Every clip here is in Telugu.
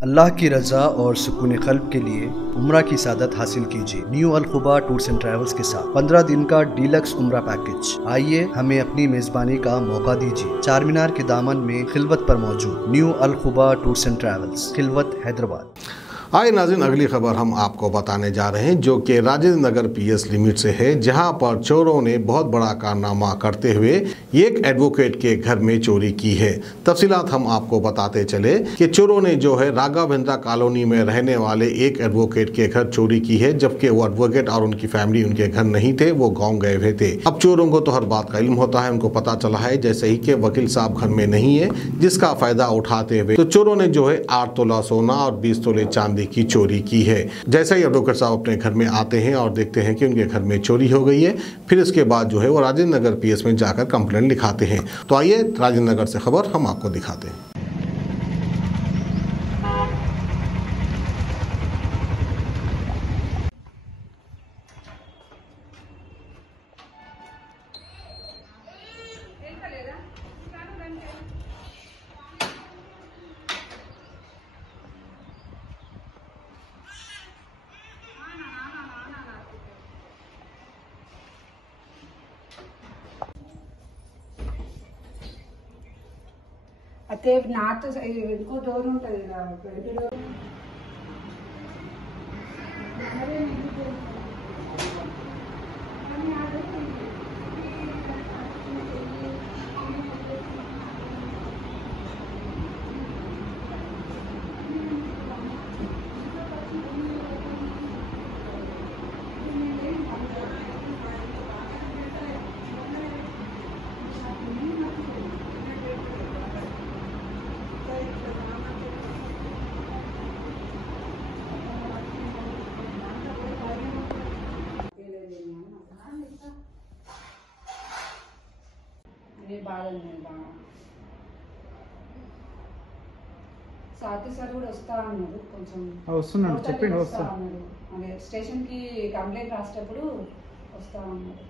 अल्लाह की रज़ा और सुकून क़ल्ब के लिए उम्रा की सादत हासिल कीजिए। New Al Khuba tours and travels के साथ 15 दिन का डीलक्स उम्रा पैकेज। आइए हमें अपनी मेज़बानी का मौका दीजिए। चार मीनार के दामन में खिलवत पर मौजूद new Al Khuba tours and travels, Khilwat, Hyderabad. आइए नाज़रीन, अगली खबर हम आपको बताने जा रहे हैं जो कि राजेंद्र नगर पीएस लिमिट से है, जहां पर चोरों ने बहुत बड़ा कारनामा करते हुए एक एडवोकेट के घर में चोरी की है। तफसीलात हम आपको बताते चले कि चोरों ने जो है राघवेंद्रा कॉलोनी में रहने वाले एक एडवोकेट के घर चोरी की है, जबकि वो एडवोकेट और उनकी फैमिली उनके घर नहीं थे, वो गाँव गए हुए थे। अब चोरों को तो हर बात का इल्म होता है, उनको पता चला है जैसे ही कि वकील साहब घर में नहीं है, जिसका फायदा उठाते हुए तो चोरों ने जो है 8 तोला सोना और 20 तोले चांदी की चोरी की है। जैसे ही एडवोकेट साहब अपने घर में आते हैं और देखते हैं कि उनके घर में चोरी हो गई है, फिर इसके बाद जो है वो राजेंद्र नगर पीएस में जाकर कंप्लेंट लिखाते हैं। तो आइए राजेंद्र नगर से खबर हम आपको दिखाते हैं। అయితే నార్త్ సైడ్ ఇంకో డోర్ ఉంటుంది కదా, బయట డోర్. సాతి సార్ కూడా వస్తా అన్నారు, కొంచెం వస్తున్నాడు చెప్పండి, వస్తా అన్నారు. అదే స్టేషన్ కి కంప్లైంట్ రాసేటప్పుడు వస్తా అన్నారు.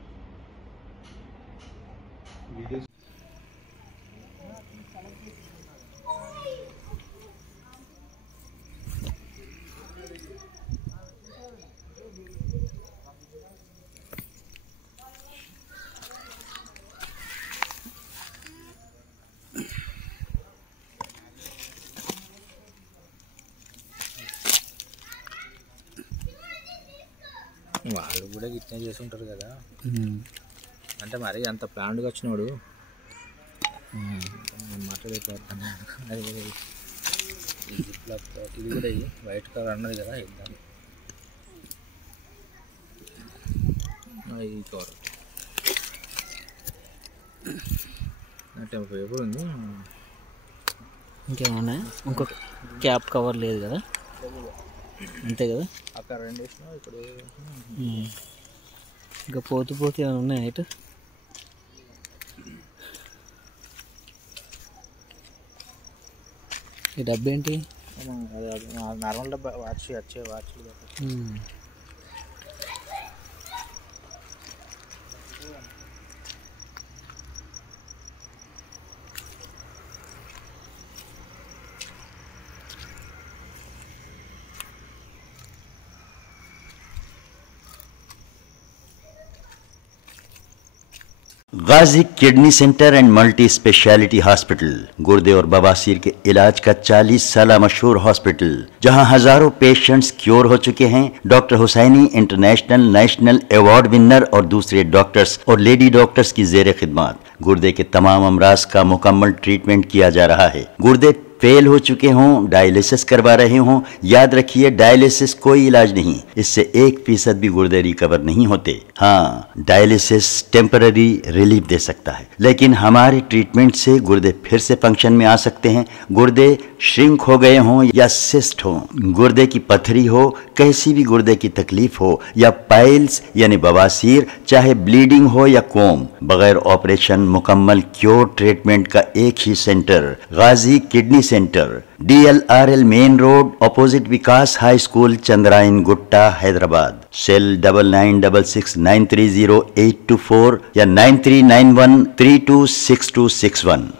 వాళ్ళు కూడా ఇట్నే చేసి ఉంటారు కదా, అంటే మరి అంత ప్లాన్డ్గా వచ్చినాడు మాట్లాడేపోతాను. ఇది కూడా వైట్ కలర్ అన్నది కదా, ఇద్దాం ఈ కవర్ అంటే పేపర్ ఉంది, ఇంకేమన్నా ఇంకొక క్యాప్ కవర్ లేదు కదా, అంతే కదా. అక్కడ 2 వేసినా, ఇక్కడ ఇంకా పోతూ పోతూ ఏమైనా ఉన్నాయి ఇటు. ఈ డబ్బు ఏంటి? నార్మల్ డబ్బా, వచ్చే వాచ్లు. Ghazi kidney centre and multi speciality hospital गुर्दे और बवासीर के इलाज का 40 साल मशहूर हॉस्पिटल, जहां हजारों पेशेंट्स क्योर हो चुके हैं। Doctor Hussaini international national award winner और दूसरे डॉक्टर्स और लेडी डॉक्टर्स की जेर खिदमत गुर्दे के तमाम अमराज का मुकम्मल ट्रीटमेंट किया जा रहा है। गुर्दे फेल हो चुके हों, डायलिसिस करवा रहे हों, याद रखिए डायलिसिस कोई इलाज नहीं, इससे 1% भी गुर्दे रिकवर नहीं होते। हाँ, डायलिसिस टेम्पररी रिलीफ दे सकता है, लेकिन हमारे ट्रीटमेंट से गुर्दे फिर से फंक्शन में आ सकते हैं। गुर्दे श्रिंक हो गए हों या सिस्ट हो, गुर्दे की पथरी हो, कैसी भी गुर्दे की तकलीफ हो, या पाइल्स यानी बवासीर, चाहे ब्लीडिंग हो या कोम, बगैर ऑपरेशन मुकम्मल क्योर ट्रीटमेंट का एक ही centre, Ghazi kidney centre, DLRL main road, opposite Vikas high school, Chandrayan Gutta, Hyderabad. Cell 9966930824 या 9391326261।